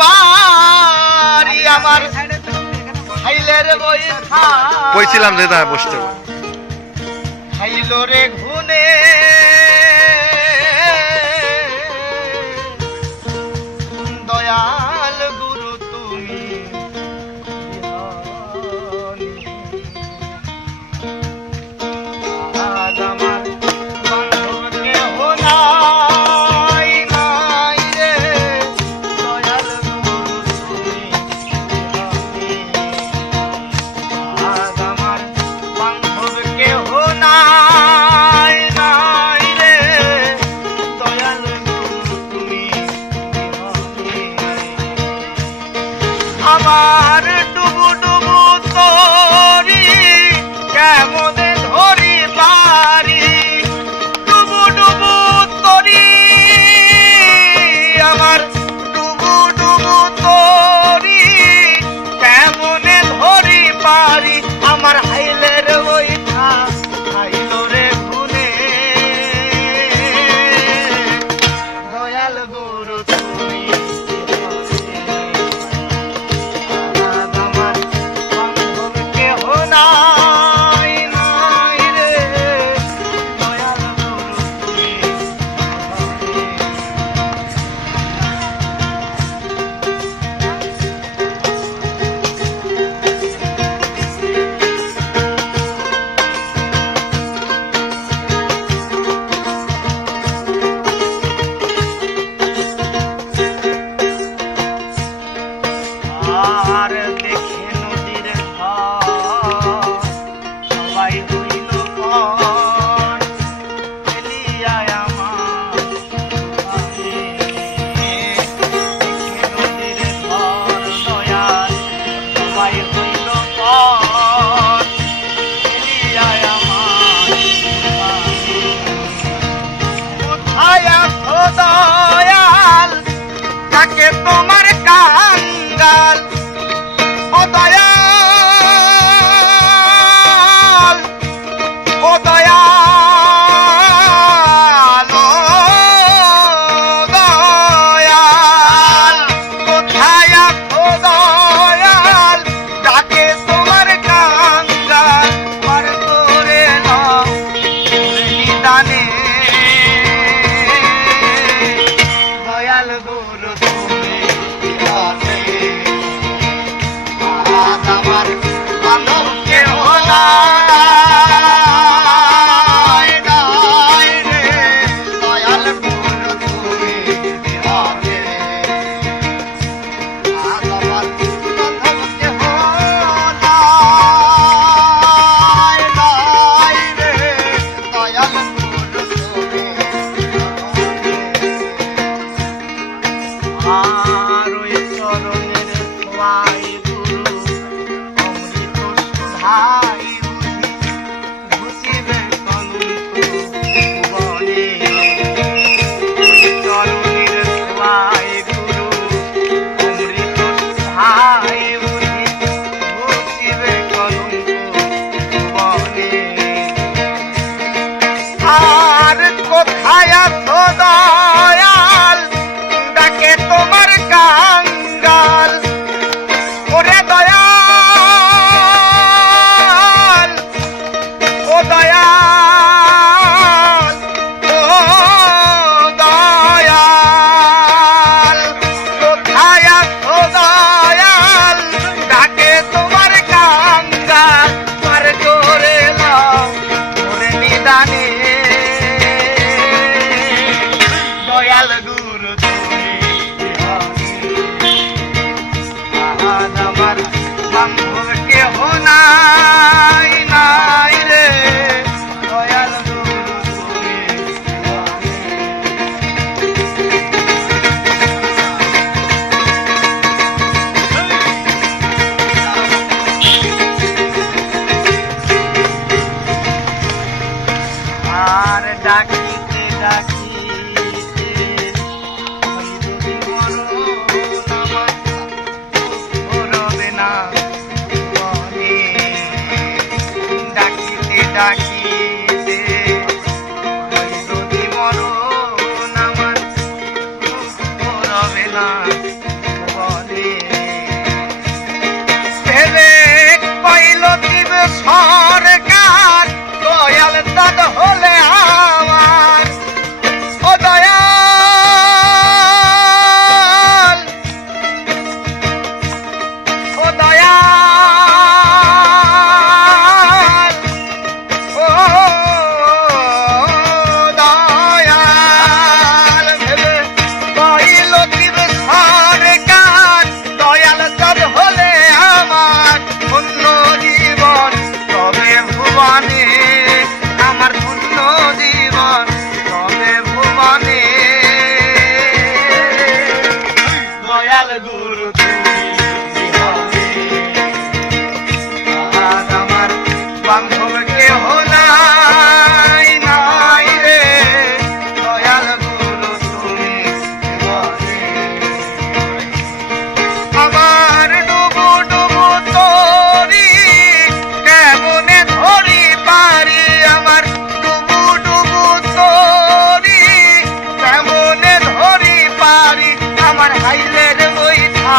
পারি আমার খাইলের বইথা কইছিলাম যে না বসতে খাইল রে ঘুনে দয়াল গুরু তুমি আজ আমার বান্ধব কেহ নাই নাই রে দয়াল গুরু তুমি আজ আমার বান্ধব কেহ নাই নাই রে দয়াল গুরু তুমি আমার ডুবু ডুবু তরি কেমনে ধরি পারি ডুবু ডুবু তরি আমার ডুবু ডুবু তরি কেমনে ধরি পারি আমার হাইলের বইথা খাইল রে ঘুনে দয়াল গুরু তুমি আমার বান্ধব কেহ নাই নাই রে দয়াল গুরু তুমি আর দেখে নদীর ঘর সবাই হইল পর ফেলিয়ায় আমার দেখে নদীর ঘর দয়াল সবাই হইল পর ফেলিয়ায় আমার কোথায় আছো দয়াল তাকে তোমার কাঙ্গাল ও দয়াল ও দয়াল ও দয়াল কোথায় আছো দয়াল তাকে তোমার কাঙ্গাল পার করে নাও নিদানে দয়াল গুরু তুমি আজ আমার বান্ধব কেহ নাই নাই রে দয়াল গুরু তুমি বিহারে আজ আমার বান্ধব কেহ নাই নাই রে দয়াল গুরু তুমি আর ওই চরণের ছোঁয়াই গুরু অমৃত সুধাই ঘুষিবে কলঙ্ক ভুবনে ওই চরণের ছোঁয়াই গুরু অমৃত সুধাই ঘুষিবে কলঙ্ক ভুবনে আর কোথায় আছো দয়াল ডাকে তোমার কাঙ্গাল ওরে দয়াল ও দয়াল ও দয়াল কোথায় আছো দয়াল ডাকে তোমার কাঙ্গাল পার করে নাও ওরে নিদানে দয়াল গুরু তুমি আজ আমার বান্ধব কেহ নাই নাই রে দয়াল গুরু তুমি আর ডাকিতে ডাকিতে হইল মরণ আমার করবে না বনে ডাকিতে ডাকিতে হইল মরণ আমার করবে না চাঁদ হলে আমার ও দয়াল ও দয়াল ও দয়াল ভেবে কইল তীর সরকার দয়াল চাঁদ হলে আমার ধন্য জীবন তবে ভুবনে আমার ধন্য জীবন তবে ভুবনে দয়াল গুরু তুমি জীবনে আজ আমার বান্ধব কেহ নাই নাই রে দয়াল গুরু তুমি জীবনে আমার ডুবু ডুবু তরি কেমনে ধরি পারি আমার ডুবু ডুবু তরি কেমনে ধরি পারি আমার হাইলের বৈঠা